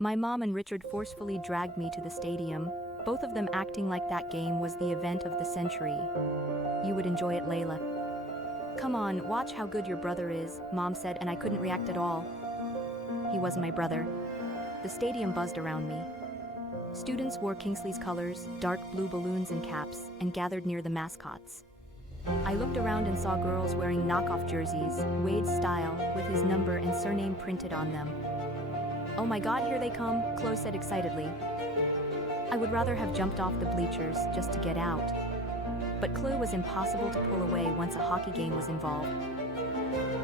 My mom and Richard forcefully dragged me to the stadium, both of them acting like that game was the event of the century. You would enjoy it, Layla. Come on, watch how good your brother is, Mom said, and I couldn't react at all. He was my brother. The stadium buzzed around me. Students wore Kingsley's colors, dark blue balloons and caps, and gathered near the mascots. I looked around and saw girls wearing knockoff jerseys, Wade's style, with his number and surname printed on them. Oh my God, here they come, Chloe said excitedly. I would rather have jumped off the bleachers just to get out. But Chloe was impossible to pull away once a hockey game was involved.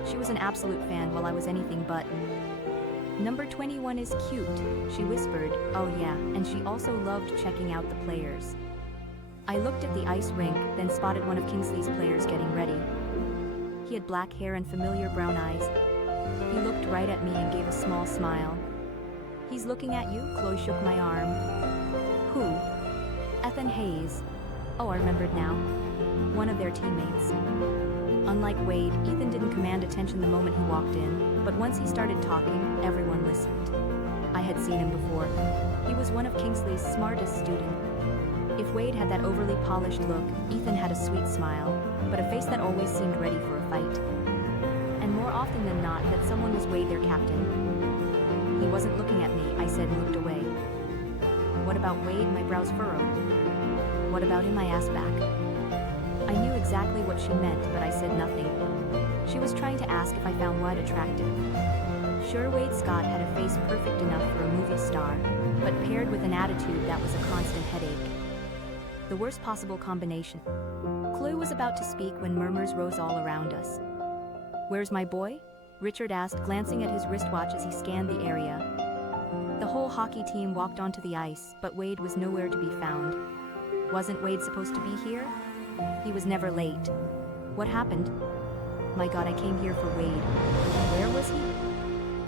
She was an absolute fan while I was anything but. Number 21 is cute, she whispered. Oh yeah, and she also loved checking out the players. I looked at the ice rink, then spotted one of Kingsley's players getting ready. He had black hair and familiar brown eyes. He looked right at me and gave a small smile. He's looking at you, Chloe shook my arm. Who? Ethan Hayes. Oh, I remembered now. One of their teammates. Unlike Wade, Ethan didn't command attention the moment he walked in, but once he started talking, everyone listened. I had seen him before. He was one of Kingsley's smartest students. If Wade had that overly polished look, Ethan had a sweet smile, but a face that always seemed ready for a fight. And more often than not, that someone was Wade, their captain. He wasn't looking at me, I said and looked away. What about Wade? My brows furrowed. What about him? I asked back. I knew exactly what she meant, but I said nothing. She was trying to ask if I found Wade attractive. Sure, Wade Scott had a face perfect enough for a movie star, but paired with an attitude that was a constant headache. The worst possible combination. Chloe was about to speak when murmurs rose all around us. Where's my boy? Richard asked, glancing at his wristwatch as he scanned the area. The whole hockey team walked onto the ice, but Wade was nowhere to be found. Wasn't Wade supposed to be here? He was never late. What happened? My God, I came here for Wade. Where was he?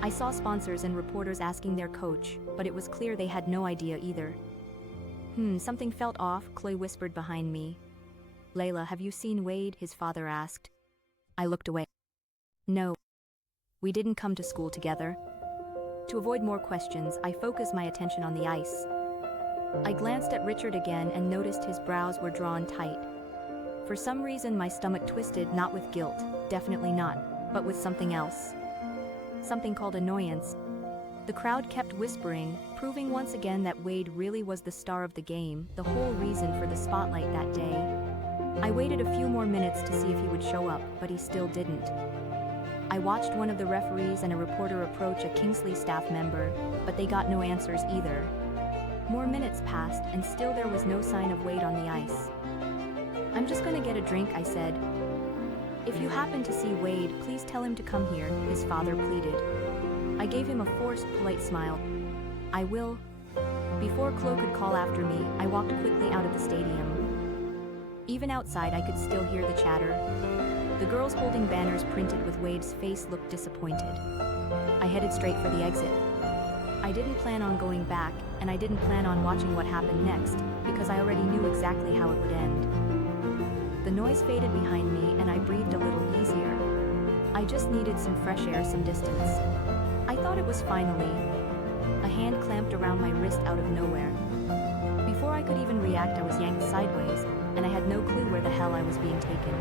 I saw sponsors and reporters asking their coach, but it was clear they had no idea either. Something felt off, Chloe whispered behind me. Layla, have you seen Wade? His father asked. I looked away. No. We didn't come to school together. To avoid more questions, I focused my attention on the ice. I glanced at Richard again and noticed his brows were drawn tight. For some reason, my stomach twisted, not with guilt, definitely not, but with something else. Something called annoyance. The crowd kept whispering, proving once again that Wade really was the star of the game, the whole reason for the spotlight that day. I waited a few more minutes to see if he would show up, but he still didn't. I watched one of the referees and a reporter approach a Kingsley staff member, but they got no answers either. More minutes passed, and still there was no sign of Wade on the ice. I'm just gonna get a drink, I said. If you happen to see Wade, please tell him to come here, his father pleaded. I gave him a forced, polite smile. I will. Before Chloe could call after me, I walked quickly out of the stadium. Even outside, I could still hear the chatter. The girls holding banners printed with Wade's face looked disappointed. I headed straight for the exit. I didn't plan on going back, and I didn't plan on watching what happened next, because I already knew exactly how it would end. The noise faded behind me, and I breathed a little easier. I just needed some fresh air, some distance. I thought it was finally. A hand clamped around my wrist out of nowhere. Before I could even react, I was yanked sideways, and I had no clue where the hell I was being taken.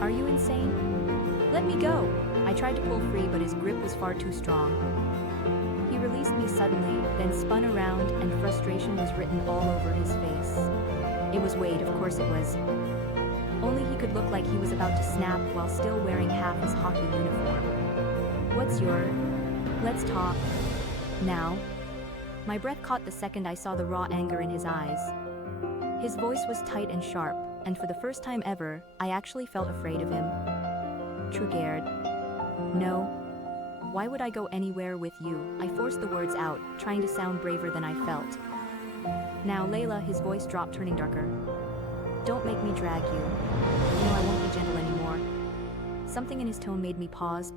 Are you insane? Let me go! I tried to pull free, but his grip was far too strong. He released me suddenly, then spun around, and frustration was written all over his face. It was Wade, of course it was. Only he could look like he was about to snap while still wearing half his hockey uniform. What's your... Let's talk. Now. My breath caught the second I saw the raw anger in his eyes. His voice was tight and sharp, and for the first time ever, I actually felt afraid of him. Trugarde. No. Why would I go anywhere with you? I forced the words out, trying to sound braver than I felt. Now, Layla, his voice dropped, turning darker. Don't make me drag you. No, I won't be gentle anymore. Something in his tone made me pause.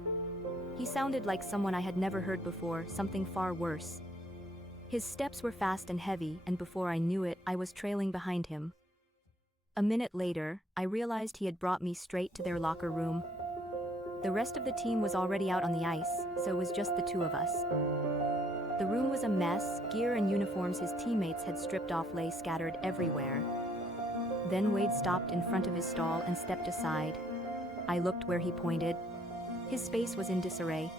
He sounded like someone I had never heard before, something far worse. His steps were fast and heavy, and before I knew it, I was trailing behind him. A minute later, I realized he had brought me straight to their locker room. The rest of the team was already out on the ice, so it was just the two of us. The room was a mess, gear and uniforms his teammates had stripped off lay scattered everywhere. Then Wade stopped in front of his stall and stepped aside. I looked where he pointed. His space was in disarray.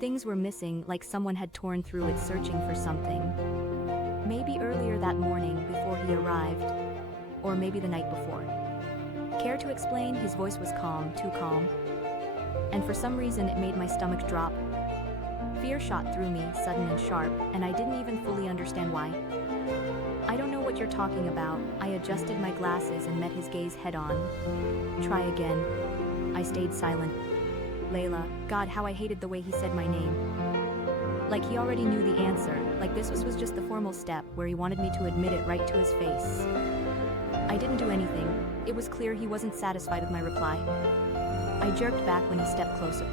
Things were missing, like someone had torn through it searching for something. Maybe earlier that morning before he arrived, or maybe the night before. Care to explain? His voice was calm, too calm. And for some reason it made my stomach drop. Fear shot through me, sudden and sharp, and I didn't even fully understand why. I don't know what you're talking about. I adjusted my glasses and met his gaze head on. Try again. I stayed silent. Layla, God, how I hated the way he said my name. Like he already knew the answer, like this was just the formal step where he wanted me to admit it right to his face. I didn't do anything. It was clear he wasn't satisfied with my reply. I jerked back when he stepped closer.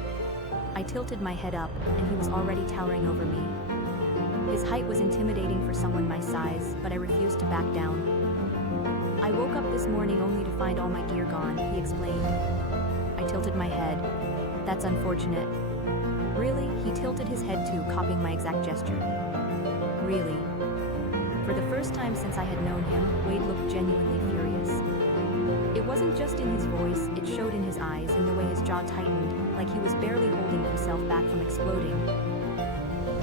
I tilted my head up, and he was already towering over me. His height was intimidating for someone my size, but I refused to back down. I woke up this morning only to find all my gear gone, he explained. I tilted my head. That's unfortunate. Really? He tilted his head too, copying my exact gesture. Really? For the first time since I had known him, Wade looked genuinely furious. It wasn't just in his voice, it showed in his eyes, in the way his jaw tightened, like he was barely holding himself back from exploding.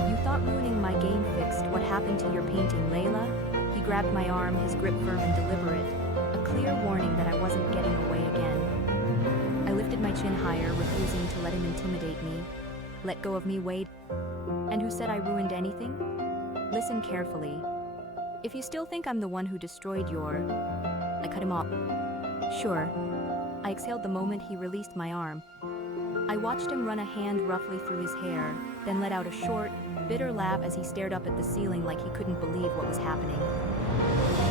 You thought ruining my game fixed what happened to your painting, Layla? He grabbed my arm, his grip firm and deliberate, a clear warning that I wasn't getting away again. I lifted my chin higher, refusing to let him intimidate me. Let go of me, Wade. And who said I ruined anything? Listen carefully. If you still think I'm the one who destroyed your... I cut him off. Sure. I exhaled the moment he released my arm. I watched him run a hand roughly through his hair, then let out a short, bitter laugh as he stared up at the ceiling like he couldn't believe what was happening.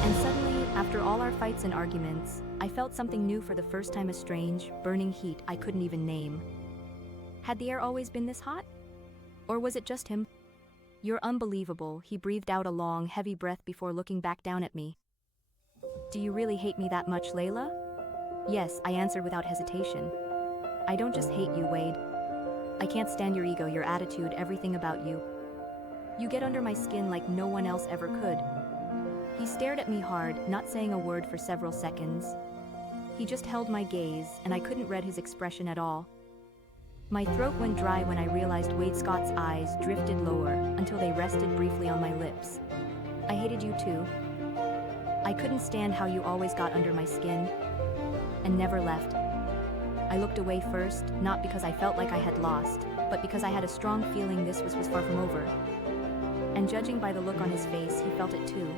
And suddenly, after all our fights and arguments, I felt something new for the first time, a strange, burning heat I couldn't even name. Had the air always been this hot? Or was it just him? You're unbelievable, he breathed out a long, heavy breath before looking back down at me. Do you really hate me that much, Layla? Yes, I answered without hesitation. I don't just hate you, Wade. I can't stand your ego, your attitude, everything about you. You get under my skin like no one else ever could. He stared at me hard, not saying a word for several seconds. He just held my gaze, and I couldn't read his expression at all. My throat went dry when I realized Wade Scott's eyes drifted lower until they rested briefly on my lips. I hated you too. I couldn't stand how you always got under my skin and never left. I looked away first, not because I felt like I had lost, but because I had a strong feeling this was far from over. And judging by the look on his face, he felt it too.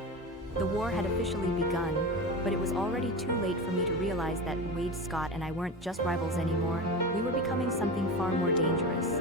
The war had officially begun, but it was already too late for me to realize that Wade Scott and I weren't just rivals anymore. We were becoming something far more dangerous.